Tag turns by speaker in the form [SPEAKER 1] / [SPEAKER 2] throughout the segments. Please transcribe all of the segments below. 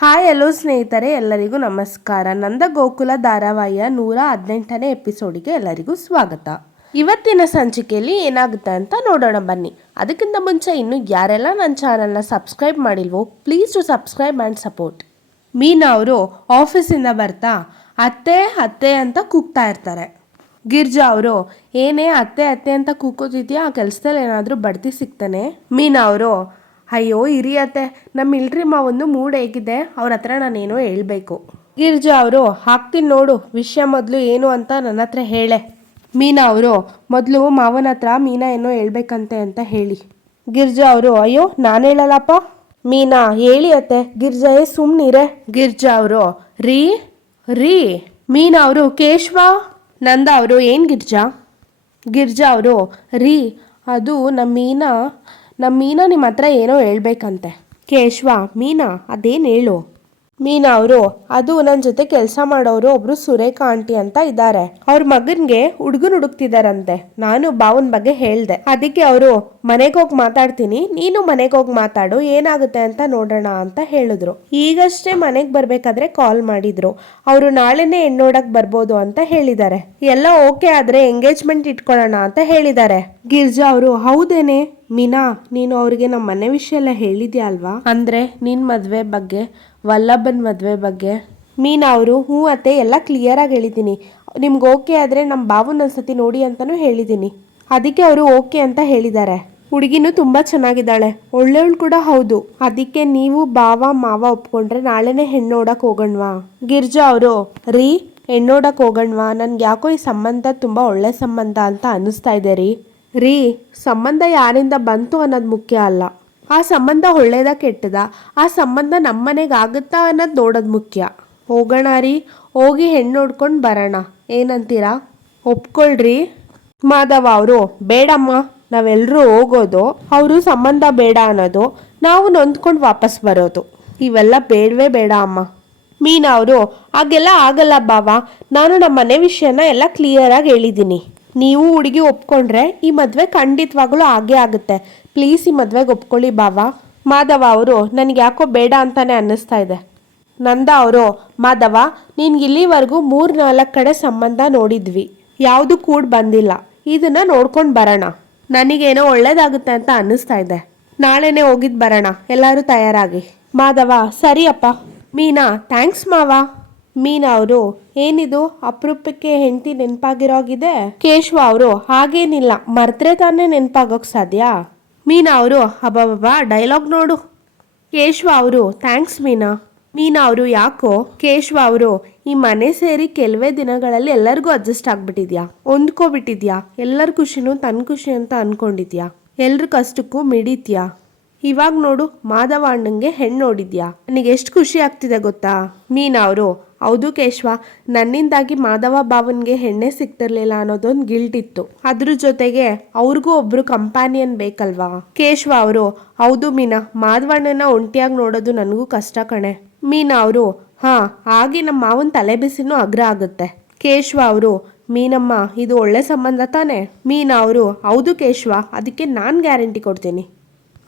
[SPEAKER 1] Hi, hello ಸ್ನೇಹಿತರೆ, ಎಲ್ಲರಿಗೂ ನಮಸ್ಕಾರ. ನಂದ ಗೋಕುಲ ಧಾರಾವಾಹಿಯ ನೂರ ಹದಿನೆಂಟನೇ ಎಪಿಸೋಡಿಗೆ ಎಲ್ಲರಿಗೂ ಸ್ವಾಗತ. ಇವತ್ತಿನ ಸಂಚಿಕೆಯಲ್ಲಿ ಏನಾಗುತ್ತೆ ಅಂತ ನೋಡೋಣ ಬನ್ನಿ. ಅದಕ್ಕಿಂತ ಮುಂಚೆ ಇನ್ನು ಯಾರೆಲ್ಲ ನನ್ನ ಚಾನಲ್ನ subscribe ಮಾಡಿಲ್ವೋ please to subscribe and support Meena ಅವರು ಆಫೀಸಿಂದ ಬರ್ತಾ, ಅತ್ತೆ ಅತ್ತೆ ಅಂತ ಕೂಗ್ತಾ ಇರ್ತಾರೆ. ಗಿರ್ಜಾ ಅವರು, ಏನೇ ಅತ್ತೆ ಅತ್ತೆ ಅಂತ ಕೂಕೋತಿದ್ಯಾ ಆ ಕೆಲಸದಲ್ಲಿ ಏನಾದರೂ ಬಡ್ತಿ ಸಿಗ್ತಾನೆ? ಮೀನಾ ಅವರು ಅಯ್ಯೋ, ಹಿರಿಯತ್ತೆ ನಮ್ಮ ಮಿಲ್ಟ್ರಿ ಮಾವೊಂದು ಮೂಡ್ ಹೇಗಿದೆ? ಅವ್ರ ಹತ್ರ ನಾನೇನೋ ಹೇಳಬೇಕು. ಗಿರ್ಜಾ ಅವರು, ಹಾಕ್ತೀನಿ ನೋಡು, ವಿಷಯ ಮೊದಲು ಏನು ಅಂತ ನನ್ನ ಹತ್ರ ಹೇಳೆ. ಮೀನಾ ಅವರು, ಮೊದಲು ಮಾವನ ಹತ್ರ ಮೀನಾ ಏನೋ ಹೇಳ್ಬೇಕಂತೆ ಅಂತ ಹೇಳಿ. ಗಿರ್ಜಾ ಅವರು, ಅಯ್ಯೋ, ನಾನು ಹೇಳಲ್ಲಪ್ಪ? ಮೀನಾ, ಹೇಳಿ ಅತ್ತೆ ಗಿರ್ಜಾ ಏ ಸುಮ್ಮನಿರೆ ಗಿರ್ಜಾ ಅವರು, ರೀ ರೀ, ಮೀನಾ ಅವರು, ಕೇಶವ, ನಂದ ಅವರು, ಏನು ಗಿರ್ಜಾ? ಗಿರ್ಜಾ ಅವರು, ರೀ, ಅದು ನಮ್ಮ ಮೀನಾ ನಮ್ಮ ಮೀನಾ ನಿಮ್ಮ ಹತ್ರ ಏನೋ ಹೇಳ್ಬೇಕಂತೆ. ಕೇಶವ ಮೀನಾ ಅದೇನು ಹೇಳು? ಮೀನಾ ಅವರು, ಅದು ನನ್ನ ಜೊತೆ ಕೆಲಸ ಮಾಡೋರು ಒಬ್ರು ಸುರೇಖಾ ಆಂಟಿ ಅಂತ ಇದ್ದಾರೆ ಅವ್ರ ಮಗನ್ಗೆ ಹುಡುಗನ್ ಹುಡುಕ್ತಿದಾರಂತೆ. ನಾನು ಬಾವನ್ ಬಗ್ಗೆ ಹೇಳ್ದೆ. ಅದಕ್ಕೆ ಅವರು ಮನೆಗೆ ಹೋಗಿ ಮಾತಾಡ್ತೀನಿ. ನೀನು ಮನೆಗೆ ಹೋಗಿ ಮಾತಾಡು. ಏನಾಗುತ್ತೆ ಅಂತ ನೋಡೋಣ ಅಂತ ಹೇಳಿದ್ರು. ಈಗಷ್ಟೇ ಮನೆಗೆ ಬರ್ಬೇಕಾದ್ರೆ ಕಾಲ್ ಮಾಡಿದ್ರು. ಅವರು ನಾಳೆನೇ ಹೆಣ್ಣೋಡಕ್ ಬರ್ಬೋದು ಅಂತ ಹೇಳಿದ್ದಾರೆ. ಎಲ್ಲ ಓಕೆ ಆದ್ರೆ ಎಂಗೇಜ್ಮೆಂಟ್ ಇಟ್ಕೊಳ್ಳೋಣ ಅಂತ ಹೇಳಿದ್ದಾರೆ. ಗಿರ್ಜಾ ಅವರು, ಹೌದೇನೆ. ಮೀನಾ, ನೀನು ಅವ್ರಿಗೆ ನಮ್ಮ ಮನೆ ವಿಷಯ ಎಲ್ಲ ಹೇಳಿದ್ಯಾ ಅಲ್ವಾ? ಅಂದ್ರೆ, ನಿನ್ ಮದ್ವೆ ಬಗ್ಗೆ ವಲ್ಲಭನ್ ಮದುವೆ ಬಗ್ಗೆ. ಮೀನಾ ಅವರು, ಹ್ಞೂ ಅತ್ತೆ, ಎಲ್ಲ ಕ್ಲಿಯರ್ ಆಗಿ ಹೇಳಿದ್ದೀನಿ. ನಿಮ್ಗೆ ಓಕೆ ಆದರೆ ನಮ್ಮ ಬಾವನ್ ಒಂದ್ಸತಿ ನೋಡಿ ಅಂತಲೂ ಹೇಳಿದ್ದೀನಿ. ಅದಕ್ಕೆ ಅವರು ಓಕೆ ಅಂತ ಹೇಳಿದ್ದಾರೆ. ಹುಡುಗಿನೂ ತುಂಬ ಚೆನ್ನಾಗಿದ್ದಾಳೆ. ಒಳ್ಳೆಯವಳು ಕೂಡ ಹೌದು. ಅದಕ್ಕೆ ನೀವು ಬಾವ, ಮಾವ ಒಪ್ಕೊಂಡ್ರೆ ನಾಳೆನೇ ಹೆಣ್ಣು ನೋಡಕ್ಕೆ ಹೋಗಣ್ವಾ? ಗಿರ್ಜಾ ಅವರು, ರೀ, ಹೆಣ್ಣು ನೋಡಕ್ಕೆ ಹೋಗಣ್ವಾ? ನನ್ಗೆ ಯಾಕೋ ಈ ಸಂಬಂಧ ತುಂಬ ಒಳ್ಳೆ ಸಂಬಂಧ ಅಂತ ಅನ್ನಿಸ್ತಾ ಇದೆ ರೀ. ರೀ, ಸಂಬಂಧ ಯಾರಿಂದ ಬಂತು ಅನ್ನೋದು ಮುಖ್ಯ ಅಲ್ಲ. ಆ ಸಂಬಂಧ ಒಳ್ಳೇದ ಕೆಟ್ಟದ? ಆ ಸಂಬಂಧ ನಮ್ಮನೆಗಾಗುತ್ತಾ ಅನ್ನೋದು ನೋಡೋದು ಮುಖ್ಯ. ಹೋಗೋಣ ರೀ, ಹೋಗಿ ಹೆಣ್ಣು ನೋಡ್ಕೊಂಡು ಬರೋಣ. ಏನಂತೀರಾ? ಒಪ್ಕೊಳ್ರಿ. ಮಾಧವ ಅವರು, ಬೇಡಮ್ಮ ನಾವೆಲ್ಲರೂ ಹೋಗೋದು, ಅವರು ಸಂಬಂಧ ಬೇಡ ಅನ್ನೋದು, ನಾವು ನೊಂದ್ಕೊಂಡು ವಾಪಸ್ ಬರೋದು. ಇವೆಲ್ಲ ಬೇಡವೇ ಬೇಡ ಅಮ್ಮ. ಮೀನಾ ಅವರು, ಹಾಗೆಲ್ಲ ಆಗಲ್ಲ ಬಾವ. ನಾನು ನಮ್ಮ ಮನೆ ವಿಷಯನ ಎಲ್ಲ ಕ್ಲಿಯರಾಗಿ ಹೇಳಿದ್ದೀನಿ ನೀವು ಹುಡುಗಿ ಒಪ್ಕೊಂಡ್ರೆ ಈ ಮದುವೆ ಖಂಡಿತವಾಗ್ಲೂ ಆಗೇ ಆಗುತ್ತೆ. ಪ್ಲೀಸ್ ಈ ಮದುವೆಗೆ ಒಪ್ಕೊಳ್ಳಿ ಬಾವ ಮಾಧವ ಅವರು, ನನಗೆ ಯಾಕೋ ಬೇಡ ಅಂತಾನೆ ಅನ್ನಿಸ್ತಾ ಇದೆ. ನಂದ ಅವರು, ಮಾಧವ, ನಿನ್ಗೆ ಇಲ್ಲಿವರೆಗೂ ಮೂರು ನಾಲ್ಕು ಕಡೆ ಸಂಬಂಧ ನೋಡಿದ್ವಿ. ಯಾವುದು ಕೂಡ ಬಂದಿಲ್ಲ. ಇದನ್ನ ನೋಡ್ಕೊಂಡು ಬರೋಣ. ನನಗೇನೋ ಒಳ್ಳೇದಾಗುತ್ತೆ ಅಂತ ಅನ್ನಿಸ್ತಾ ಇದೆ. ನಾಳೆನೆ ಹೋಗಿದ್ದು ಬರೋಣ. ಎಲ್ಲರೂ ತಯಾರಾಗಿ. ಮಾಧವ, ಸರಿಯಪ್ಪ. ಮೀನಾ ಥ್ಯಾಂಕ್ಸ್ ಮಾವ. ಮೀನಾ ಅವರು, ಏನಿದು? ಅಪರೂಪಕ್ಕೆ ಹೆಂಡತಿ ನೆನಪಾಗಿರೋಗಿದೆ? ಕೇಶವ ಅವರು, ಹಾಗೇನಿಲ್ಲ, ಮರ್ತ್ರೆ ತಾನೇ ನೆನಪಾಗೋಕ್ ಸಾಧ್ಯ? ಮೀನಾ ಅವರು ಹಬ್ಬಬ್ಬ ಡೈಲಾಗ್ ನೋಡು. ಕೇಶವ ಅವರು ಥ್ಯಾಂಕ್ಸ್ ಮೀನಾ. ಮೀನಾ ಅವರು ಯಾಕೋ? ಕೇಶವ ಅವರು, ಈ ಮನೆ ಸೇರಿ ಕೆಲವೇ ದಿನಗಳಲ್ಲಿ ಎಲ್ಲರಿಗೂ ಅಡ್ಜಸ್ಟ್ ಆಗ್ಬಿಟ್ಟಿದ್ಯಾ? ಹೊಂದ್ಕೊಬಿಟ್ಟಿದ್ಯಾ? ಎಲ್ಲರ ಖುಷಿನೂ ತನ್ನ ಖುಷಿ ಅಂತ ಅನ್ಕೊಂಡಿದ್ಯಾ? ಎಲ್ರ ಕಷ್ಟಕ್ಕೂ ಮಿಡಿತ್ಯಾ? ಇವಾಗ ನೋಡು, ಮಾಧವ ಅಣ್ಣಂಗೆ ಹೆಣ್ಣು ನೋಡಿದ್ಯಾ? ನನಗೆ ಎಷ್ಟು ಖುಷಿ ಆಗ್ತಿದೆ ಗೊತ್ತಾ? ಮೀನಾ ಅವರು ಹೌದು ಕೇಶವ, ನನ್ನಿಂದಾಗಿ ಮಾಧವ ಭಾವನ್ಗೆ ಹೆಣ್ಣೆ ಸಿಗ್ತಿರ್ಲಿಲ್ಲ ಅನ್ನೋದೊಂದು ಗಿಲ್ಟ್ ಇತ್ತು. ಅದ್ರ ಜೊತೆಗೆ ಅವ್ರಿಗೂ ಒಬ್ರು ಕಂಪಾನಿಯನ್ ಬೇಕಲ್ವಾ? ಕೇಶವ ಅವರು, ಹೌದು ಮೀನಾ, ಮಾಧವಣ್ಣನ ಒಂಟಿಯಾಗಿ ನೋಡೋದು ನನಗೂ ಕಷ್ಟ ಕಣೆ. ಮೀನಾ ಅವರು, ಹಾ, ಹಾಗೆ ನಮ್ಮ ಮಾವನ ತಲೆ ಬಿಸಿನೂ ಅಗ್ರ ಆಗುತ್ತೆ. ಕೇಶವ ಅವರು, ಮೀನಮ್ಮ, ಇದು ಒಳ್ಳೆ ಸಂಬಂಧ ತಾನೆ? ಮೀನಾ ಅವರು, ಹೌದು ಕೇಶವ, ಅದಕ್ಕೆ ನಾನು ಗ್ಯಾರಂಟಿ ಕೊಡ್ತೀನಿ.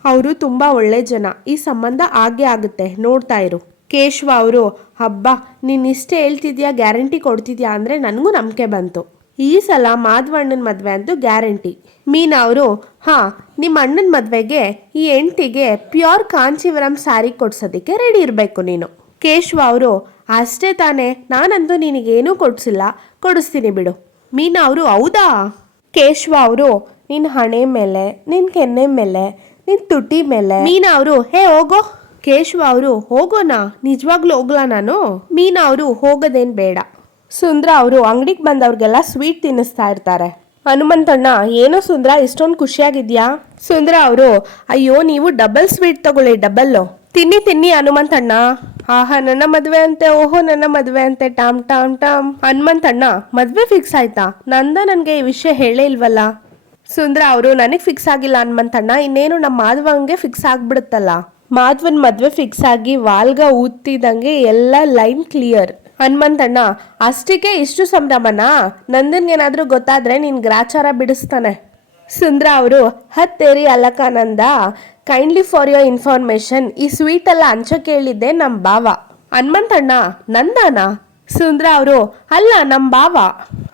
[SPEAKER 1] ಅವರು ತುಂಬ ಒಳ್ಳೆ ಜನ, ಈ ಸಂಬಂಧ ಆಗೇ ಆಗುತ್ತೆ, ನೋಡ್ತಾ ಇರು. ಕೇಶವ ಅವರು ಹಬ್ಬ ನೀನಿಷ್ಟೇ ಹೇಳ್ತಿದ್ಯಾ? ಗ್ಯಾರಂಟಿ ಕೊಡ್ತಿದ್ಯಾ? ಅಂದರೆ ನನಗೂ ನಂಬಿಕೆ ಬಂತು. ಈ ಸಲ ಮಾಧವಣ್ಣನ ಮದುವೆ ಅಂತೂ ಗ್ಯಾರಂಟಿ. ಮೀನಾ ಅವರು, ಹಾಂ ನಿಮ್ಮ ಅಣ್ಣನ ಮದುವೆಗೆ ಈ ಹೆಂಡ್ತಿಗೆ ಪ್ಯೂರ್ ಕಾಂಚೀವರಂ ಸಾರಿ ಕೊಡ್ಸೋದಕ್ಕೆ ರೆಡಿ ಇರಬೇಕು ನೀನು. ಕೇಶವ ಅವರು, ಅಷ್ಟೇ ತಾನೇ, ನಾನಂತೂ ನಿನಗೇನೂ ಕೊಡಿಸಿಲ್ಲ. ಕೊಡಿಸ್ತೀನಿ ಬಿಡು. ಮೀನಾ ಅವರು, ಹೌದಾ? ಕೇಶವ ಅವರು ನಿನ್ನ ಹಣೆ ಮೇಲೆ ನಿನ್ನ ಕೆನ್ನೆ ಮೇಲೆ ನಿನ್ನ ತುಟಿ ಮೇಲೆ. ಮೀನಾ ಅವರು, ಹೇ, ಹೋಗೋ. ಕೇಶವ ಅವರು ಹೋಗೋಣ ನಿಜವಾಗ್ಲೂ ಹೋಗ್ಲಾ ನಾನು? ಮೀನಾ ಅವರು, ಹೋಗೋದೇನು ಬೇಡ. ಸುಂದ್ರ ಅವರು ಅಂಗಡಿಗೆ ಬಂದವ್ರಿಗೆಲ್ಲ ಸ್ವೀಟ್ ತಿನ್ನಿಸ್ತಾ ಇರ್ತಾರೆ. ಹನುಮಂತಣ್ಣ, ಏನೋ ಸುಂದ್ರ ಇಷ್ಟೊಂದು ಖುಷಿಯಾಗಿದ್ಯಾ? ಸುಂದ್ರ ಅವರು, ಅಯ್ಯೋ, ನೀವು ಡಬಲ್ ಸ್ವೀಟ್ ತಗೊಳ್ಳಿ ಡಬಲ್ಲು ತಿನ್ನಿ ತಿನ್ನಿ, ಹನುಮಂತಣ್ಣ. ಆಹಾ, ನನ್ನ ಮದುವೆ ಅಂತೆ, ಓಹೋ, ನನ್ನ ಮದುವೆ ಅಂತೆ, ಟಾಮ್ ಟಾಮ್ ಟಾಮ್. ಹನುಮಂತಣ್ಣ, ಮದುವೆ ಫಿಕ್ಸ್ ಆಯ್ತಾ? ನಂದ ನನಗೆ ಈ ವಿಷಯ ಹೇಳೇ ಇಲ್ವಲ್ಲ? ಸುಂದ್ರ ಅವರು, ನನಗೆ ಫಿಕ್ಸ್ ಆಗಿಲ್ಲ ಹನುಮಂತಣ್ಣ. ಇನ್ನೇನು ನಮ್ಮ ಮಾಧವಂಗೆ ಫಿಕ್ಸ್ ಆಗ್ಬಿಡುತ್ತಲ್ಲ? ಮಾಧವನ್ ಮದುವೆ ಫಿಕ್ಸ್ ಆಗಿ ವಾಲ್ಗ ಊದ್ತಿದಂಗೆ ಎಲ್ಲ ಲೈನ್ ಕ್ಲಿಯರ್ ಹನುಮಂತಣ್ಣ ಅಷ್ಟಕ್ಕೆ ಇಷ್ಟು ಸಂಭ್ರಮನ? ನಂದನ್ ಏನಾದರೂ ಗೊತ್ತಾದ್ರೆ ನಿನ್ ಗ್ರಾಚಾರ ಬಿಡಿಸ್ತಾನೆ. ಸುಂದ್ರ ಅವರು, ಹತ್ತೇರಿ Alakananda kindly for your information ಈ ಸ್ವೀಟ್ ಎಲ್ಲ ಅಂಚ ಕೇಳಿದ್ದೆ ನಮ್ಮ ಬಾವ ಹನುಮಂತಣ್ಣ, ನಂದಾನ? ಸುಂದ್ರ ಅವರು, ಅಲ್ಲ ನಮ್ಮ ಬಾವ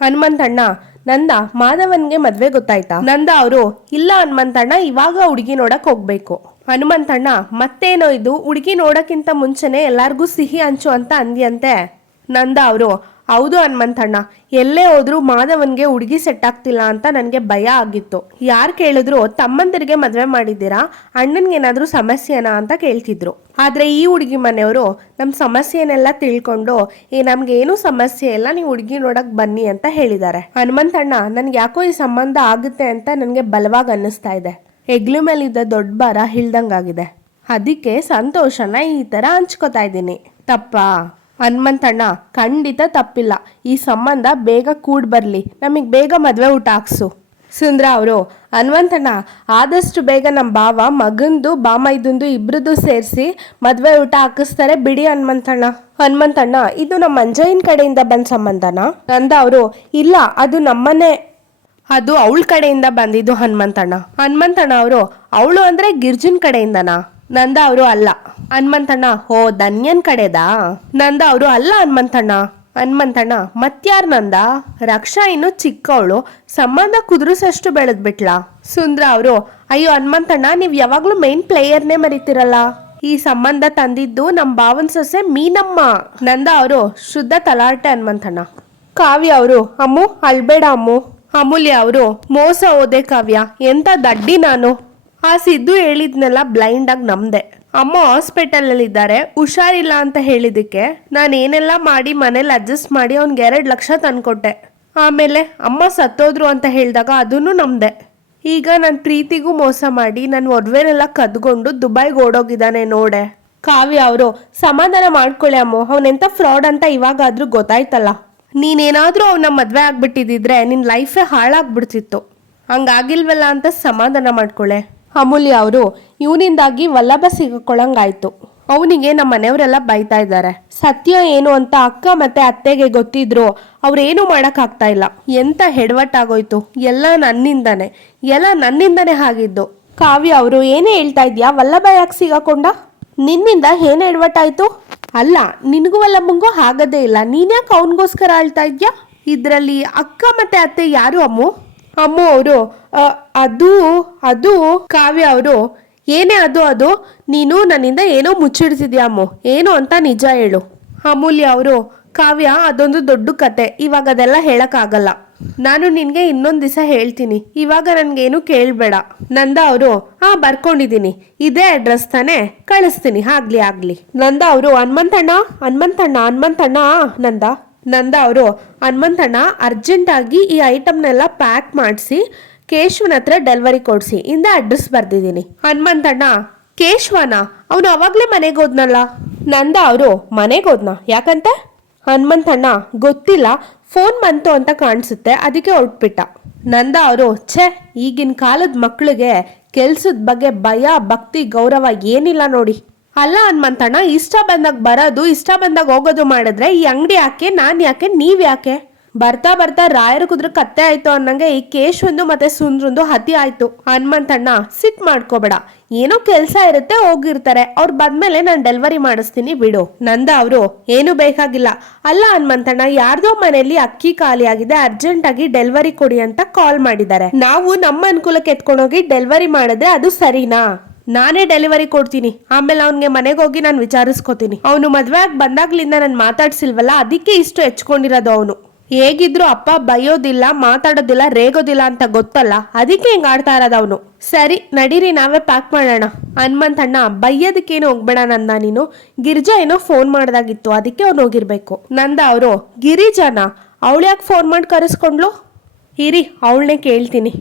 [SPEAKER 1] ಹನುಮಂತಣ್ಣ ನಂದ ಮಾಧವನ್ಗೆ ಮದ್ವೆ ಗೊತ್ತಾಯ್ತಾ? ನಂದ ಅವರು, ಇಲ್ಲ ಹನುಮಂತಣ್ಣ, ಇವಾಗ ಹುಡುಗಿ ನೋಡಕ್ ಹೋಗ್ಬೇಕು. ಹನುಮಂತಣ್ಣ, ಮತ್ತೇನೋ ಇದು, ಹುಡುಗಿ ನೋಡಕ್ಕಿಂತ ಮುಂಚೆನೆ ಎಲ್ಲಾರ್ಗೂ ಸಿಹಿ ಹಂಚು ಅಂತ ಅಂದ್ಯಂತೆ. ನಂದ ಅವರು ಹೌದು ಹನುಮಂತಣ್ಣ, ಎಲ್ಲೇ ಹೋದ್ರೂ ಮಾಧವನ್ಗೆ ಹುಡುಗಿ ಸೆಟ್ ಆಗ್ತಿಲ್ಲ ಅಂತ ನನಗೆ ಭಯ ಆಗಿತ್ತು. ಯಾರು ಕೇಳಿದ್ರು, ತಮ್ಮಂದಿರಿಗೆ ಮದುವೆ ಮಾಡಿದ್ದೀರಾ? ಅಣ್ಣನಿಗೇನಾದರೂ ಸಮಸ್ಯೆನಾ ಅಂತ ಕೇಳ್ತಿದ್ರು. ಆದ್ರೆ ಈ ಹುಡುಗಿ ಮನೆಯವರು ನಮ್ಮ ಸಮಸ್ಯೆನೆಲ್ಲ ತಿಳ್ಕೊಂಡು, ಏ, ನಮಗೇನು ಸಮಸ್ಯೆ ಇಲ್ಲ, ನೀವು ಹುಡುಗಿ ನೋಡಕ್ಕೆ ಬನ್ನಿ ಅಂತ ಹೇಳಿದ್ದಾರೆ. ಹನುಮಂತಣ್ಣ, ನನಗೆ ಯಾಕೋ ಈ ಸಂಬಂಧ ಆಗುತ್ತೆ ಅಂತ ನನಗೆ ಬಲವಾಗಿ ಅನ್ನಿಸ್ತಾ ಇದೆ. ಹೆಗ್ಲು ಮೇಲಿದ್ದ ದೊಡ್ಡ ಭಾರ ಹಿಳ್ದಂಗಾಗಿದೆ. ಅದಕ್ಕೆ ಸಂತೋಷನ ಈ ಥರ ಹಂಚ್ಕೋತಾ ಇದ್ದೀನಿ. ತಪ್ಪಾ? ಹನುಮಂತಣ್ಣ, ಖಂಡಿತ ತಪ್ಪಿಲ್ಲ. ಈ ಸಂಬಂಧ ಬೇಗ ಕೂಡ್ ಬರಲಿ. ನಮಗೆ ಬೇಗ ಮದುವೆ ಊಟ ಹಾಕ್ಸು. ಸುಂದ್ರ ಅವರು, ಹನುಮಂತಣ್ಣ, ಆದಷ್ಟು ಬೇಗ ನಮ್ಮ ಬಾವ ಮಗಂದು, ಬಾಮೈದಂದು ಇಬ್ಬರದ್ದು ಸೇರಿಸಿ ಮದುವೆ ಊಟ ಹಾಕಿಸ್ತಾರೆ ಬಿಡಿ ಹನುಮಂತಣ್ಣ. ಹನುಮಂತಣ್ಣ, ಇದು ನಮ್ಮ ಅಂಜಯ್ಯನ ಕಡೆಯಿಂದ ಬಂದ ಸಂಬಂಧನಾ? ನಂದ ಅವರು, ಇಲ್ಲ, ಅದು ನಮ್ಮನೆ, ಅದು ಅವಳ ಕಡೆಯಿಂದ ಬಂದಿದ್ದು ಹನುಮಂತಣ್ಣ. ಹನುಮಂತಣ್ಣ ಅವರು, ಅವಳು ಅಂದರೆ ಗಿರ್ಜನ್ ಕಡೆಯಿಂದನಾ? ನಂದ ಅವರು ಅಲ್ಲ. ಹನುಮಂತಣ್ಣ ಓ ಧನ್ಯನ್ ಕಡೆದಾ? ನಂದ ಅವರು ಅಲ್ಲ ಹನುಮಂತಣ್ಣ. ಹನುಮಂತಣ್ಣ ಮತ್ಯಾರ್ ನಂದ? ರಕ್ಷಾ ಇನ್ನು ಚಿಕ್ಕವಳು. ಸಂಬಂಧ ಕುದುರಿಸಷ್ಟು ಬೆಳೆದ್ಬಿಟ್ಲಾ ಸುಂದ್ರ ಅವರು, ಅಯ್ಯೋ ಹನುಮಂತಣ್ಣ, ನೀವು ಯಾವಾಗ್ಲೂ ಮೈನ್ ಪ್ಲೇಯರ್ನೇ ಮರಿತಿರಲ್ಲ. ಈ ಸಂಬಂಧ ತಂದಿದ್ದು ನಮ್ಮ ಭಾವನ್ ಸೊಸೆ ಮೀನಮ್ಮ. ನಂದ ಅವರು ಶುದ್ಧ ತಲಾಟೆ ಹನುಮಂತಣ್ಣ. ಕಾವ್ಯ ಅವರು, ಅಮ್ಮು ಅಲ್ಬೇಡ ಅಮ್ಮು. ಅಮೂಲ್ಯ ಅವರು, ಮೋಸ ಓದೆ ಕಾವ್ಯ. ಎಂತ ದಡ್ಡಿ ನಾನು. ಆ ಸಿದ್ದು ಹೇಳಿದ್ನೆಲ್ಲ ಬ್ಲೈಂಡ್ ಆಗಿ ನಂಬ್ದೆ ಅಮ್ಮ ಹಾಸ್ಪಿಟಲ್ ಅಲ್ಲಿ ಇದ್ದಾರೆ ಹುಷಾರಿಲ್ಲ ಅಂತ ಹೇಳಿದಕ್ಕೆ ನಾನು ಏನೆಲ್ಲ ಮಾಡಿ ಮನೇಲಿ ಅಡ್ಜಸ್ಟ್ ಮಾಡಿ ಅವ್ನಿಗೆ ಎರಡು ಲಕ್ಷ ತಂದ್ಕೊಟ್ಟೆ. ಆಮೇಲೆ ಅಮ್ಮ ಸತ್ತೋದ್ರು ಅಂತ ಹೇಳಿದಾಗ ಅದನ್ನು ನಂಬ್ದೆ ಈಗ ನನ್ನ ಪ್ರೀತಿಗೂ ಮೋಸ ಮಾಡಿ ನನ್ನ ಒಡವೆನೆಲ್ಲ ಕದ್ಕೊಂಡು ದುಬೈಗೆ ಓಡೋಗಿದ್ದಾನೆ ನೋಡೆ. ಕಾವ್ಯ ಅವರು, ಸಮಾಧಾನ ಮಾಡ್ಕೊಳ್ಳಿ ಅಮ್ಮ, ಅವನೆಂತ ಫ್ರಾಡ್ ಅಂತ ಇವಾಗಾದ್ರೂ ಗೊತ್ತಾಯ್ತಲ್ಲ. ನೀನೇನಾದರೂ ಅವನ ಮದುವೆ ಆಗ್ಬಿಟ್ಟಿದ್ರೆ ನಿನ್ ಲೈಫೇ ಹಾಳಾಗ್ಬಿಡ್ತಿತ್ತು. ಹಂಗಾಗಿಲ್ವಲ್ಲ ಅಂತ ಸಮಾಧಾನ ಮಾಡ್ಕೊಳ್ಳೆ ಅಮೂಲ್ಯ ಅವರು, ಇವನಿಂದಾಗಿ ವಲ್ಲಭ ಸಿಗಕೊಳ್ಳಂಗಾಯ್ತು ಅವನಿಗೆ ನಮ್ಮ ಮನೆಯವರೆಲ್ಲ ಬೈತಾ ಇದ್ದಾರೆ. ಸತ್ಯ ಏನು ಅಂತ ಅಕ್ಕ ಮತ್ತೆ ಅತ್ತೆಗೆ ಗೊತ್ತಿದ್ರು ಅವ್ರೇನು ಮಾಡಕ್ ಆಗ್ತಾ ಇಲ್ಲ. ಎಂತ ಹೆಡ್ವಟ್ಟಾಗೋಯ್ತು. ಎಲ್ಲ ನನ್ನಿಂದಾನೆ. ಎಲ್ಲ ನನ್ನಿಂದಾನೆ ಆಗಿದ್ದು. ಕಾವ್ಯ ಅವರು ಏನೇ ಹೇಳ್ತಾ ಇದ್ಯಾ? ವಲ್ಲಭ ಯಾಕೆ ಸಿಗಾಕೊಂಡ ನಿನ್ನಿಂದ ಏನ್ ಎಡವಟ್ಟಾಯ್ತು ಅಲ್ಲ, ನಿನಗೂ ವಲ್ಲಭಂಗೂ ಆಗದೇ ಇಲ್ಲ. ನೀನ್ಯಾಕೆ ಅವನಿಗೋಸ್ಕರ ಅಳ್ತಾ ಇದ್ಯಾ? ಇದ್ರಲ್ಲಿ ಅಕ್ಕ ಮತ್ತೆ ಅತ್ತೆ ಯಾರು ಅಮ್ಮು? ಅಮ್ಮು ಅವರು ಅದು ಅದು ಕಾವ್ಯ ಅವರು, ಏನೇ ಅದು ಅದು, ನೀನು ನನ್ನಿಂದ ಏನೋ ಮುಚ್ಚಿಡ್ತಿದ್ಯಾ ಅಮ್ಮು, ಏನು ಅಂತ ನಿಜ ಹೇಳು. ಅಮೂಲ್ಯ ಅವರು, ಕಾವ್ಯ ಅದೊಂದು ದೊಡ್ಡ ಕತೆ, ಇವಾಗ ಅದೆಲ್ಲ ಹೇಳಕ್ಕಾಗಲ್ಲ. ನಾನು ನಿನ್ಗೆ ಇನ್ನೊಂದು ದಿವಸ ಹೇಳ್ತೀನಿ, ಇವಾಗ ನನ್ಗೇನು ಕೇಳಬೇಡ. ನಂದ ಅವರು ಹಾ ಬರ್ಕೊಂಡಿದ್ದೀನಿ ಇದೇ ಅಡ್ರೆಸ್ ತಾನೇ, ಕಳಿಸ್ತೀನಿ, ಆಗ್ಲಿ ಆಗ್ಲಿ. ನಂದ ಅವರು, ಹನುಮಂತಣ್ಣ ಹನುಮಂತಣ್ಣ ಹನುಮಂತಣ್ಣ, ನಂದ. ನಂದ ಅವರು ಹನುಮಂತಣ್ಣ ಅರ್ಜೆಂಟಾಗಿ ಈ ಐಟಮ್ನೆಲ್ಲ ಪ್ಯಾಕ್ ಮಾಡಿಸಿ, ಕೇಶವನ ಹತ್ರ ಡೆಲಿವರಿ ಕೊಡಿಸಿ, ಇಂದ ಅಡ್ರೆಸ್ ಬರ್ದಿದ್ದೀನಿ. ಹನುಮಂತಣ್ಣ ಕೇಶವನ? ಅವನು ಅವಾಗಲೇ ಮನೆಗೆ ಹೋದ್ನಲ್ಲ? ನಂದ ಅವರು, ಮನೆಗೆ ಹೋದ್ನ? ಯಾಕಂತೆ? ಹನುಮಂತಣ್ಣ ಗೊತ್ತಿಲ್ಲ ಫೋನ್ ಬಂತು ಅಂತ ಕಾಣಿಸುತ್ತೆ, ಅದಕ್ಕೆ ಹೊರಟ್ಬಿಟ್ಟ. ನಂದ ಅವರು, ಛೇ, ಈಗಿನ ಕಾಲದ ಮಕ್ಕಳಿಗೆ ಕೆಲ್ಸದ ಬಗ್ಗೆ ಭಯ, ಭಕ್ತಿ, ಗೌರವ ಏನಿಲ್ಲ ನೋಡಿ. ಅಲ್ಲ ಹನುಮಂತಣ್ಣ, ಇಷ್ಟ ಬಂದಾಗ ಬರೋದು, ಇಷ್ಟ ಬಂದಾಗ ಹೋಗೋದು ಮಾಡಿದ್ರೆ ಈ ಅಂಗಡಿ ಯಾಕೆ, ನಾನು ಯಾಕೆ, ನೀವ್ ಯಾಕೆ? ಬರ್ತಾ ಬರ್ತಾ ರಾಯರ ಕುದ್ರ ಕತ್ತೆ ಆಯ್ತು ಅನ್ನಂಗೆ ಈ ಕೇಶವಂದು ಮತ್ತೆ ಸುಂದ್ರಂದು ಹತಿ ಆಯ್ತು. ಹನುಮಂತಣ್ಣ ಸಿಟ್ ಮಾಡ್ಕೋಬೇಡ. ಏನೋ ಕೆಲಸ ಇರುತ್ತೆ, ಹೋಗಿರ್ತಾರೆ. ಅವ್ರು ಬಂದ್ಮೇಲೆ ನಾನು ಡೆಲಿವರಿ ಮಾಡಿಸ್ತೀನಿ, ಬಿಡು. ನಂದ ಅವರು, ಏನು ಬೇಕಾಗಿಲ್ಲ. ಅಲ್ಲ ಹನುಮಂತಣ್ಣ, ಯಾರ್ದೋ ಮನೆಯಲ್ಲಿ ಅಕ್ಕಿ ಖಾಲಿ ಆಗಿದೆ ಅರ್ಜೆಂಟ್ ಆಗಿ ಡೆಲಿವರಿ ಕೊಡಿ ಅಂತ ಕಾಲ್ ಮಾಡಿದ್ದಾರೆ. ನಾವು ನಮ್ಮ ಅನುಕೂಲಕ್ಕೆ ಎತ್ಕೊಂಡೋಗಿ ಡೆಲಿವರಿ ಮಾಡಿದ್ರೆ ಅದು ಸರಿನಾ? ನಾನೇ ಡೆಲಿವರಿ ಕೊಡ್ತೀನಿ. ಆಮೇಲೆ ಅವ್ನಿಗೆ ಮನೆಗೆ ಹೋಗಿ ನಾನು ವಿಚಾರಿಸ್ಕೋತೀನಿ. ಅವನು ಮದ್ವೆ ಆಗಿ ಬಂದಾಗ್ಲಿಂದ ನಾನು ಮಾತಾಡ್ಸಿಲ್ವಲ್ಲ, ಅದಕ್ಕೆ ಇಷ್ಟು ಹೆಚ್ಕೊಂಡಿರೋದು ಅವನು. ಹೇಗಿದ್ರು ಅಪ್ಪ ಬೈಯೋದಿಲ್ಲ, ಮಾತಾಡೋದಿಲ್ಲ, ರೇಗೋದಿಲ್ಲ ಅಂತ ಗೊತ್ತಲ್ಲ, ಅದಕ್ಕೆ ಹಿಂಗ್ ಆಡ್ತಾ ಇರೋದು ಅವನು. ಸರಿ, ನಡೀರಿ, ನಾವೇ ಪ್ಯಾಕ್ ಮಾಡೋಣ. ಹನುಮಂತಣ್ಣ ಬೈಯೋದಕ್ಕೇನು ಹೋಗ್ಬೇಡ ನಂದ ನೀನು. ಗಿರಿಜಾ ಏನೋ ಫೋನ್ ಮಾಡ್ದಾಗಿತ್ತು, ಅದಕ್ಕೆ ಅವ್ನು ಹೋಗಿರ್ಬೇಕು. ನಂದ ಅವರು, ಗಿರಿಜಾನ? ಅವಳು ಯಾಕೆ ಫೋನ್ ಮಾಡಿ ಕರೆಸ್ಕೊಂಡ್ಲು ಇರಿ ಅವಳನ್ನೇ ಕೇಳ್ತೀನಿ.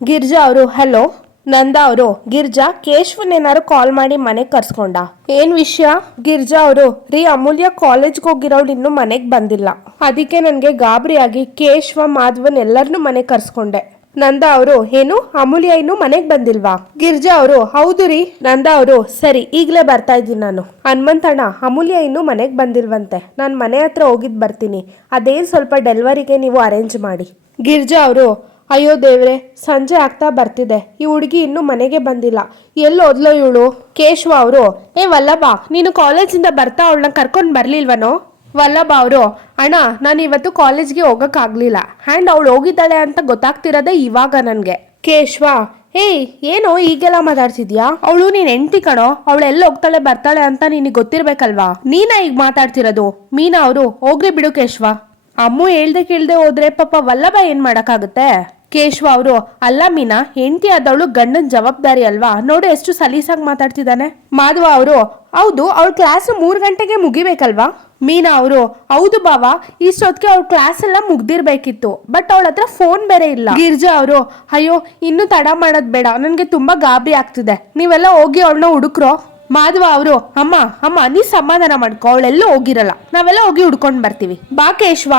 [SPEAKER 1] ಗಿರಿಜಾ ಅವರು ಹಲೋ ನಂದ ಅವರು, ಗಿರ್ಜಾ, ಕೇಶವನ್ ಏನಾರು ಕಾಲ್ ಮಾಡಿ ಮನೆಗೆ ಕರ್ಸ್ಕೊಂಡ. ಏನ್ ವಿಷಯ? ಗಿರ್ಜಾ ಅವರು, ರೀ ಅಮೂಲ್ಯ ಕಾಲೇಜ್ಗೆ ಹೋಗಿರೋಳು ಇನ್ನೂ ಮನೆಗೆ ಬಂದಿಲ್ಲ. ಅದಕ್ಕೆ ನನಗೆ ಗಾಬರಿಯಾಗಿ ಕೇಶವ, ಮಾಧವನ್ ಎಲ್ಲರನ್ನೂ ಮನೆಗೆ ಕರ್ಸ್ಕೊಂಡೆ. ನಂದಾ ಅವರು, ಏನು? ಅಮೂಲ್ಯ ಇನ್ನು ಮನೆಗೆ ಬಂದಿಲ್ವಾ? ಗಿರ್ಜಾ ಅವರು, ಹೌದು ರೀ. ನಂದಾ ಅವರು, ಸರಿ, ಈಗಲೇ ಬರ್ತಾ ಇದ್ದೀನಿ ನಾನು. ಹನುಮಂತಣ್ಣ ಅಮೂಲ್ಯ ಇನ್ನೂ ಮನೆಗೆ ಬಂದಿಲ್ವಂತೆ. ನಾನು ಮನೆ ಹತ್ರ ಹೋಗಿದ್ದು ಬರ್ತೀನಿ. ಅದೇನು ಸ್ವಲ್ಪ ಡೆಲಿವರಿಗೆ ನೀವು ಅರೇಂಜ್ ಮಾಡಿ. ಗಿರ್ಜಾ ಅವರು ಅಯ್ಯೋ ದೇವ್ರೆ, ಸಂಜೆ ಆಗ್ತಾ ಬರ್ತಿದೆ. ಈ ಹುಡುಗಿ ಇನ್ನೂ ಮನೆಗೆ ಬಂದಿಲ್ಲ. ಎಲ್ಲಿ ಓದ್ಲೋ ಇವಳು? ಕೇಶವ ಅವರು. ಏ ವಲ್ಲಭ, ನೀನು ಕಾಲೇಜಿಂದ ಬರ್ತಾ ಅವಳನ್ನ ಕರ್ಕೊಂಡು ಬರ್ಲಿಲ್ವನೋ? ವಲ್ಲಭ ಅವರು, ಅಣ್ಣ, ನಾನು ಇವತ್ತು ಕಾಲೇಜ್ಗೆ ಹೋಗೋಕ್ಕಾಗಲಿಲ್ಲ. ಆ್ಯಂಡ್ ಅವಳು ಹೋಗಿದ್ದಾಳೆ ಅಂತ ಗೊತ್ತಾಗ್ತಿರೋದೇ ಇವಾಗ ನನಗೆ. ಕೇಶವ, ಏಯ್, ಏನೋ ಈಗೆಲ್ಲ ಮಾತಾಡ್ತಿದ್ಯಾ? ಅವಳು ನೀನ್ ಹೆಂಡ್ತಿ ಕಣೋ, ಅವಳು ಎಲ್ಲಿ ಹೋಗ್ತಾಳೆ, ಬರ್ತಾಳೆ ಅಂತ ನಿನಗೆ ಗೊತ್ತಿರ್ಬೇಕಲ್ವಾ? ನೀನಾ ಈಗ ಮಾತಾಡ್ತಿರೋದು? ಮೀನಾ ಅವರು ಹೋಗ್ರಿ ಬಿಡು ಕೇಶವ. ಅಮ್ಮು ಹೇಳ್ದೆ ಕೇಳ್ದೆ ಹೋದ್ರೆ ಪಾಪ ವಲ್ಲಭ ಏನ್ ಮಾಡಕ್ಕಾಗುತ್ತೆ? ಕೇಶವ ಅವರು, ಅಲ್ಲ ಮೀನಾ, ಹೆಂಡತಿ ಆದವಳು ಗಂಡನ ಜವಾಬ್ದಾರಿ ಅಲ್ವಾ? ನೋಡು ಎಷ್ಟು ಸಲೀಸಾಗಿ ಮಾತಾಡ್ತಿದ್ದಾನೆ. ಮಾಧವ ಅವರು, ಹೌದು, ಅವ್ಳ ಕ್ಲಾಸ್ ಮೂರು ಗಂಟೆಗೆ ಮುಗಿಬೇಕಲ್ವಾ? ಮೀನಾ ಅವರು, ಹೌದು ಬಾವ ಇಷ್ಟೊತ್ತಿಗೆ ಅವ್ಳ ಕ್ಲಾಸ್ ಎಲ್ಲ ಮುಗ್ದಿರ್ಬೇಕಿತ್ತು ಬಟ್ ಅವಳ ಹತ್ರ ಫೋನ್ ಬೇರೆ ಇಲ್ಲ. ಗಿರ್ಜಾ ಅವರು, ಅಯ್ಯೋ, ಇನ್ನು ತಡ ಮಾಡೋದ್ ಬೇಡ, ನನ್ಗೆ ತುಂಬಾ ಗಾಬರಿ ಆಗ್ತಿದೆ. ನೀವೆಲ್ಲ ಹೋಗಿ ಅವಳನ್ನ ಹುಡುಕ್ರೋ. ಮಾಧವ ಅವರು, ಅಮ್ಮ ಅಮ್ಮ, ನೀ ಸಮಾಧಾನ ಮಾಡ್ಕೊ, ಅವಳೆಲ್ಲೂ ಹೋಗಿರಲ್ಲ. ನಾವೆಲ್ಲ ಹೋಗಿ ಹುಡ್ಕೊಂಡ್ ಬರ್ತೀವಿ. ಬಾ ಕೇಶ್ವ.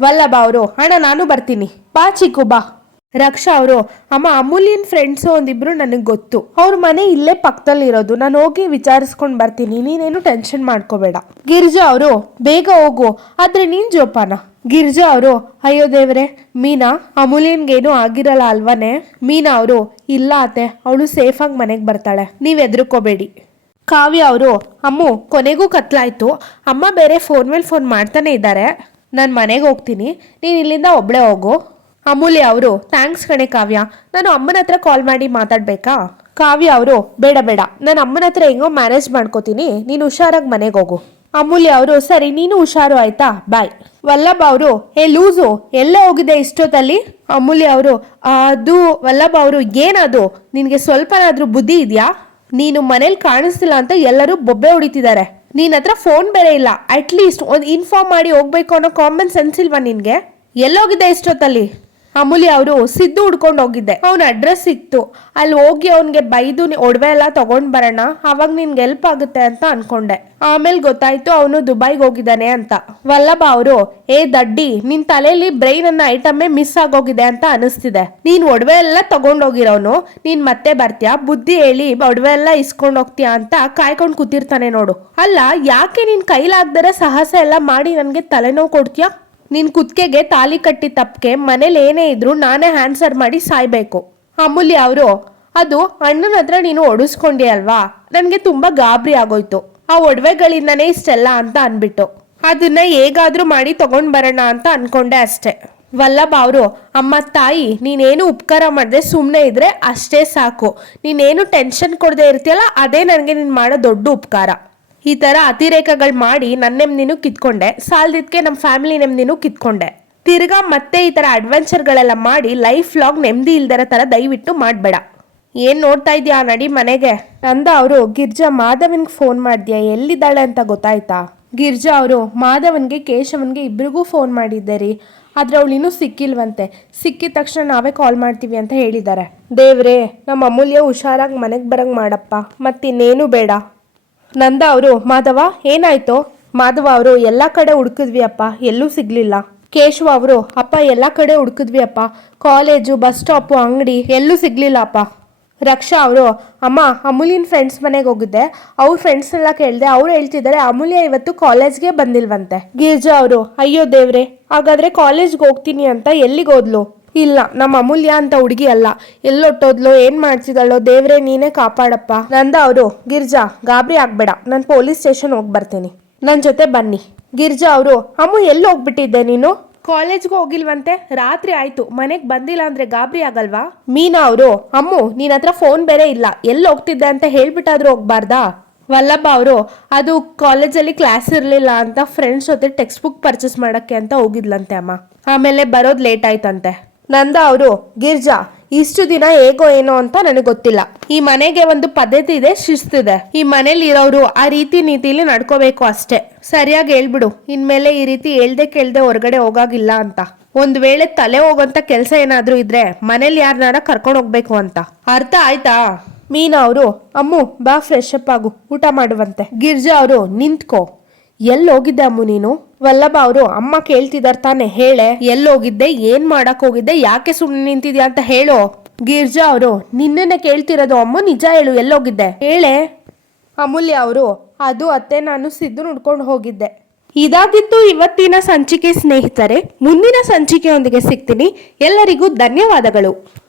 [SPEAKER 1] ವಲ್ಲಭ ಅವರು, ಅಣ್ಣ, ನಾನು ಬರ್ತೀನಿ. ಬಾ ಚಿಕ್ಕು, ಬಾ. ರಕ್ಷಾ ಅವರು, ಅಮ್ಮ, ಅಮೂಲ್ಯನ್ ಫ್ರೆಂಡ್ಸ್ ಒಂದಿಬ್ರು ನನಗೆ ಗೊತ್ತು. ಅವ್ರ ಮನೆ ಇಲ್ಲೇ ಪಕ್ಕದಲ್ಲಿ ಇರೋದು. ನಾನು ಹೋಗಿ ವಿಚಾರಿಸ್ಕೊಂಡು ಬರ್ತೀನಿ. ನೀನೇನು ಟೆನ್ಷನ್ ಮಾಡ್ಕೋಬೇಡ. ಗಿರಿಜಾ ಅವರು, ಬೇಗ ಹೋಗು. ಆದ್ರೆ ನೀನ್ ಜೋಪಾನ. ಗಿರ್ಜಾ ಅವರು, ಅಯ್ಯೋ ದೇವ್ರೆ, ಮೀನಾ, ಅಮೂಲ್ಯನ್ಗೇನು ಆಗಿರಲ್ಲ ಅಲ್ವಾನೆ? ಮೀನಾ ಅವರು, ಇಲ್ಲ ಅತ್ತೆ, ಅವಳು ಸೇಫಾಗಿ ಮನೆಗೆ ಬರ್ತಾಳೆ. ನೀವು ಎದ್ರುಕೋಬೇಡಿ ಕಾವ್ಯ ಅವರು, ಅಮ್ಮು, ಕೊನೆಗೂ ಕತ್ಲಾಯ್ತು. ಅಮ್ಮ ಬೇರೆ ಫೋನ್ ಮೇಲೆ ಫೋನ್ ಮಾಡ್ತಾನೆ ಇದ್ದಾರೆ. ನಾನು ಮನೆಗೆ ಹೋಗ್ತೀನಿ. ನೀನು ಇಲ್ಲಿಂದ ಒಬ್ಳೆ ಹೋಗು. ಅಮೂಲ್ಯ ಅವರು ಥ್ಯಾಂಕ್ಸ್ ಕಣೆ ಕಾವ್ಯ. ನಾನು ಅಮ್ಮನ ಹತ್ರ ಕಾಲ್ ಮಾಡಿ ಮಾತಾಡ್ಬೇಕಾ? ಕಾವ್ಯ ಅವರು, ಬೇಡ ಬೇಡ. ನಾನು ಅಮ್ಮನ ಹತ್ರ ಹೆಂಗೋ ಮ್ಯಾನೇಜ್ ಮಾಡ್ಕೋತೀನಿ. ನೀನು ಹುಷಾರಾಗಿ ಮನೆಗೆ ಹೋಗು. ಅಮೂಲ್ಯ ಅವರು, ಸರಿ, ನೀನು ಹುಷಾರು ಆಯ್ತಾ? ಬಾಯ್ ವಲ್ಲಭ ಅವರು ಏ ಲೂಸು, ಎಲ್ಲ ಹೋಗಿದೆ ಇಷ್ಟೊತ್ತಲ್ಲಿ? ಅಮೂಲ್ಯ ಅವರು, ಅದು, ವಲ್ಲಭ ಅವರು ಏನದು ನಿನಗೆ ಸ್ವಲ್ಪನಾದರೂ ಬುದ್ಧಿ ಇದೆಯಾ? ನೀನು ಮನೇಲಿ ಕಾಣಿಸ್ತಿಲ್ಲ ಅಂತ ಎಲ್ಲರೂ ಬೊಬ್ಬೆ ಹೊಡಿತಿದ್ದಾರೆ ನಿನ್ನ ಹತ್ರ ಫೋನ್ ಬೇರೆ ಇಲ್ಲ. ಅಟ್ ಲೀಸ್ಟ್ ಒಂದು ಇನ್ಫಾರ್ಮ್ ಮಾಡಿ ಹೋಗ್ಬೇಕು ಅನ್ನೋ ಕಾಮನ್ ಸೆನ್ಸ್ ಇಲ್ವಾ ನಿನಗೆ? ಎಲ್ಲೋಗಿದ್ದೆ ಇಷ್ಟೊತ್ತಲ್ಲಿ ಅಮೂಲ್ಯ ಅವರು ಸಿದ್ದು ಹುಡ್ಕೊಂಡು ಹೋಗಿದ್ದೆ. ಅವನ ಅಡ್ರೆಸ್ ಸಿಕ್ತು ಅಲ್ಲಿ ಹೋಗಿ ಅವನಿಗೆ ಬೈದು ಒಡವೆ ಎಲ್ಲ ತಗೊಂಡ್ ಬರೋಣ, ಅವಾಗ ನಿನ್ಗೆ ಹೆಲ್ಪ್ ಆಗುತ್ತೆ ಅಂತ ಅನ್ಕೊಂಡೆ. ಆಮೇಲೆ ಗೊತ್ತಾಯ್ತು ಅವನು ದುಬೈಗೆ ಹೋಗಿದ್ದಾನೆ ಅಂತ. ವಲ್ಲಭ ಅವರು, ಏ ದಡ್ಡಿ, ನಿನ್ ತಲೆಯಲ್ಲಿ ಬ್ರೈನ್ ಅನ್ನ ಐಟಮೇ ಮಿಸ್ ಆಗೋಗಿದೆ ಅಂತ ಅನಿಸ್ತಿದೆ. ನೀನ್ ಒಡವೆ ಎಲ್ಲ ತಗೊಂಡೋಗಿರೋನು ನೀನ್ ಮತ್ತೆ ಬರ್ತೀಯಾ? ಬುದ್ಧಿ ಹೇಳಿ ಒಡವೆ ಎಲ್ಲ ಇಸ್ಕೊಂಡ್ ಹೋಗ್ತೀಯಾ ಅಂತ ಕಾಯ್ಕೊಂಡು ಕೂತಿರ್ತಾನೆ ನೋಡು. ಅಲ್ಲ, ಯಾಕೆ ನಿನ್ ಕೈಲಾಗ್ದರ ಸಾಹಸ ಎಲ್ಲ ಮಾಡಿ ನನ್ಗೆ ತಲೆನೋವು ಕೊಡ್ತೀಯಾ? ನಿನ್ ಕುತ್ತಿಗೆಗೆ ತಾಲಿ ಕಟ್ಟಿ ತಪ್ಪಕ್ಕೆ ಮನೇಲಿ ಏನೇ ಇದ್ರು ನಾನೇ ಆನ್ಸರ್ ಮಾಡಿ ಸಾಯ್ಬೇಕು. ಅಮೂಲ್ಯ ಅವರು, ಅದು ಅಣ್ಣನ ಹತ್ರ ನೀನು ಒಡಿಸ್ಕೊಂಡಿ ಅಲ್ವಾ? ನನಗೆ ತುಂಬಾ ಗಾಬರಿ ಆಗೋಯ್ತು. ಆ ಒಡವೆಗಳಿಂದನೇ ಇಷ್ಟೆಲ್ಲ ಅಂತ ಅನ್ಬಿಟ್ಟು. ಅದನ್ನ ಹೇಗಾದ್ರೂ ಮಾಡಿ ತಗೊಂಡ್ ಬರೋಣ ಅಂತ ಅನ್ಕೊಂಡೆ ಅಷ್ಟೆ. ವಲ್ಲಭ ಅವರು, ಅಮ್ಮ ತಾಯಿ, ನೀನೇನು ಉಪಕಾರ ಮಾಡದೆ ಸುಮ್ಮನೆ ಇದ್ರೆ ಅಷ್ಟೇ ಸಾಕು. ನೀನೇನು ಟೆನ್ಷನ್ ಕೊಡದೆ ಇರ್ತೀಯಲ್ಲ, ಅದೇ ನನಗೆ ನೀನು ಮಾಡೋ ದೊಡ್ಡ ಉಪಕಾರ. ಈ ಥರ ಅತಿರೇಕಗಳು ಮಾಡಿ ನನ್ನ ನೆಮ್ಮದಿನೂ ಕಿತ್ಕೊಂಡೆ. ಸಾಲದಿದ್ಕೆ ನಮ್ಮ ಫ್ಯಾಮಿಲಿ ನೆಮ್ಮದಿನೂ ಕಿತ್ಕೊಂಡೆ. ತಿರ್ಗಾ ಮತ್ತೆ ಈ ಥರ ಅಡ್ವೆಂಚರ್ಗಳೆಲ್ಲ ಮಾಡಿ ಲೈಫ್ ಲಾಗ್ ನೆಮ್ಮದಿ ಇಲ್ದರ ಥರ ದಯವಿಟ್ಟು ಮಾಡಬೇಡ. ಏನು ನೋಡ್ತಾ ಇದೆಯಾ ನಡಿ ಮನೆಗೆ? ನಂದ ಅವರು, ಗಿರ್ಜಾ ಮಾಧವನ್ಗೆ ಫೋನ್ ಮಾಡಿದ್ಯಾ? ಎಲ್ಲಿದ್ದಾಳೆ ಅಂತ ಗೊತ್ತಾಯ್ತಾ? ಗಿರ್ಜಾ ಅವರು, ಮಾಧವನ್ಗೆ ಕೇಶವನ್ಗೆ ಇಬ್ರಿಗೂ ಫೋನ್ ಮಾಡಿದ್ದೆ ರೀ ಆದರೆ ಅವಳು ಇನ್ನೂ ಸಿಕ್ಕಿಲ್ವಂತೆ. ಸಿಕ್ಕಿದ ತಕ್ಷಣ ನಾವೇ ಕಾಲ್ ಮಾಡ್ತೀವಿ ಅಂತ ಹೇಳಿದ್ದಾರೆ. ದೇವ್ರೆ ನಮ್ಮ ಅಮೂಲ್ಯ ಹುಷಾರಾಗಿ ಮನೆಗೆ ಬರಂಗ್ ಮಾಡಪ್ಪ. ಮತ್ತಿನ್ನೇನು ಬೇಡ. ನಂದ ಅವರು, ಮಾಧವ, ಏನಾಯ್ತೋ? ಮಾಧವ ಅವರು, ಎಲ್ಲ ಕಡೆ ಹುಡುಕಿದ್ವಿ ಅಪ್ಪ, ಎಲ್ಲೂ ಸಿಗ್ಲಿಲ್ಲ. ಕೇಶವ ಅವರು, ಅಪ್ಪ, ಎಲ್ಲ ಕಡೆ ಹುಡುಕಿದ್ವಿ ಅಪ್ಪ, ಕಾಲೇಜು, ಬಸ್ ಸ್ಟಾಪು, ಅಂಗಡಿ, ಎಲ್ಲೂ ಸಿಗ್ಲಿಲ್ಲ ಅಪ್ಪ. ರಕ್ಷಾ ಅವರು, ಅಮ್ಮ ಅಮೂಲಿನ ಫ್ರೆಂಡ್ಸ್ ಮನೆಗೆ ಹೋಗಿದ್ದೆ. ಅವ್ರ ಫ್ರೆಂಡ್ಸ್ನೆಲ್ಲ ಕೇಳಿದೆ, ಅವ್ರು ಹೇಳ್ತಿದ್ದಾರೆ ಅಮೂಲ್ಯ ಇವತ್ತು ಕಾಲೇಜ್ಗೆ ಬಂದಿಲ್ವಂತೆ. ಗಿರ್ಜಾ ಅವರು, ಅಯ್ಯೋ ದೇವ್ರೆ, ಹಾಗಾದ್ರೆ ಕಾಲೇಜ್ಗೆ ಹೋಗ್ತೀನಿ ಅಂತ ಎಲ್ಲಿಗೆ ಹೋದ್ಲು? ಇಲ್ಲ, ನಮ್ಮ ಅಮೂಲ್ಯ ಅಂತ ಹುಡುಗಿ ಅಲ್ಲ. ಎಲ್ಲೊಟ್ಟೋದ್ಲೋ ಏನ್ ಮಾಡ್ಸಿದಳೋ ದೇವ್ರೆ ನೀನೇ ಕಾಪಾಡಪ್ಪ. ನಂದ ಅವರು, ಗಿರ್ಜಾ, ಗಾಬರಿ ಆಗ್ಬೇಡ. ನಾನು ಪೊಲೀಸ್ ಸ್ಟೇಷನ್ ಹೋಗಿ ಬರ್ತೀನಿ. ನನ್ನ ಜೊತೆ ಬನ್ನಿ. ಗಿರ್ಜಾ ಅವರು, ಅಮ್ಮು ಎಲ್ಲಿ ಹೋಗ್ಬಿಟ್ಟಿದ್ದೆ ನೀನು? ಕಾಲೇಜ್ಗೆ ಹೋಗಿಲ್ವಂತೆ? ರಾತ್ರಿ ಆಯ್ತು. ಮನೆಗೆ ಬಂದಿಲ್ಲ ಅಂದ್ರೆ ಗಾಬರಿ ಆಗಲ್ವಾ? ಮೀನಾ ಅವರು, ಅಮ್ಮು ನಿನ್ನ ಹತ್ರ ಫೋನ್ ಬೇರೆ ಇಲ್ಲ. ಎಲ್ಲಿ ಹೋಗ್ತಿದ್ದೆ ಅಂತ ಹೇಳ್ಬಿಟ್ಟಾದ್ರೂ ಹೋಗ್ಬಾರ್ದಾ? ವಲ್ಲಭ ಅವರು, ಅದು ಕಾಲೇಜಲ್ಲಿ ಕ್ಲಾಸ್ ಇರಲಿಲ್ಲ ಅಂತ ಫ್ರೆಂಡ್ಸ್ ಜೊತೆ ಟೆಕ್ಸ್ಟ್ ಬುಕ್ ಪರ್ಚೇಸ್ ಮಾಡಕ್ಕೆ ಅಂತ ಹೋಗಿದ್ಲಂತೆ, ಅಮ್ಮ. ಆಮೇಲೆ ಬರೋದು ಲೇಟ್ ಆಯ್ತಂತೆ. ನಂದ ಅವರು, ಗಿರ್ಜಾ, ಇಷ್ಟು ದಿನ ಹೇಗೋ ಏನೋ ಅಂತ ನನಗೆ ಗೊತ್ತಿಲ್ಲ. ಈ ಮನೆಗೆ ಒಂದು ಪದ್ಧತಿ ಇದೆ ಶಿಸ್ತಿದೆ ಈ ಮನೇಲಿ ಇರೋರು ಆ ರೀತಿ ನೀತಿಲಿ ನಡ್ಕೋಬೇಕು ಅಷ್ಟೇ. ಸರಿಯಾಗಿ ಹೇಳ್ಬಿಡು. ಇನ್ಮೇಲೆ ಈ ರೀತಿ ಹೇಳ್ದೆ ಕೇಳ್ದೆ ಹೊರಗಡೆ ಹೋಗಾಗಿಲ್ಲ ಅಂತ. ಒಂದ್ ವೇಳೆ ತಲೆ ಹೋಗೋಂತ ಕೆಲಸ ಏನಾದ್ರೂ ಇದ್ರೆ ಮನೇಲಿ ಯಾರನ್ನಾರ ಕರ್ಕೊಂಡು ಹೋಗ್ಬೇಕು ಅಂತ. ಅರ್ಥ ಆಯ್ತಾ? ಮೀನಾ ಅವರು, ಅಮ್ಮು, ಬಾ ಫ್ರೆಶ್ ಅಪ್ ಆಗು. ಊಟ ಮಾಡುವಂತೆ. ಗಿರ್ಜಾ ಅವರು, ನಿಂತ್ಕೋ. ಎಲ್ಲಿ ಹೋಗಿದ್ದೆ ಅಮ್ಮು ನೀನು? ವಲ್ಲಭ ಅವರು, ಅಮ್ಮ ಕೇಳ್ತಿದಾರ್ ತಾನೆ, ಹೇಳೆ. ಎಲ್ಲಿ ಹೋಗಿದ್ದೆ ಏನ್ ಮಾಡಕ್ ಹೋಗಿದ್ದೆ, ಯಾಕೆ ಸುಮ್ಮನೆ ನಿಂತಿದ್ಯಾ ಅಂತ ಹೇಳು. ಗಿರ್ಜಾ ಅವರು ನಿನ್ನೆ ಕೇಳ್ತಿರೋದು ಅಮ್ಮ, ನಿಜ ಹೇಳು, ಎಲ್ಲೋಗಿದ್ದೆ. ಹೇಳೆ. ಅಮೂಲ್ಯ ಅವರು, ಅದು ಅತ್ತೆ ನಾನು ಸಿದ್ದು ನುಡ್ಕೊಂಡು ಹೋಗಿದ್ದೆ. ಇದಾಗಿತ್ತು ಇವತ್ತಿನ ಸಂಚಿಕೆ ಸ್ನೇಹಿತರೆ. ಮುಂದಿನ ಸಂಚಿಕೆಯೊಂದಿಗೆ ಸಿಗ್ತೀನಿ. ಎಲ್ಲರಿಗೂ ಧನ್ಯವಾದಗಳು.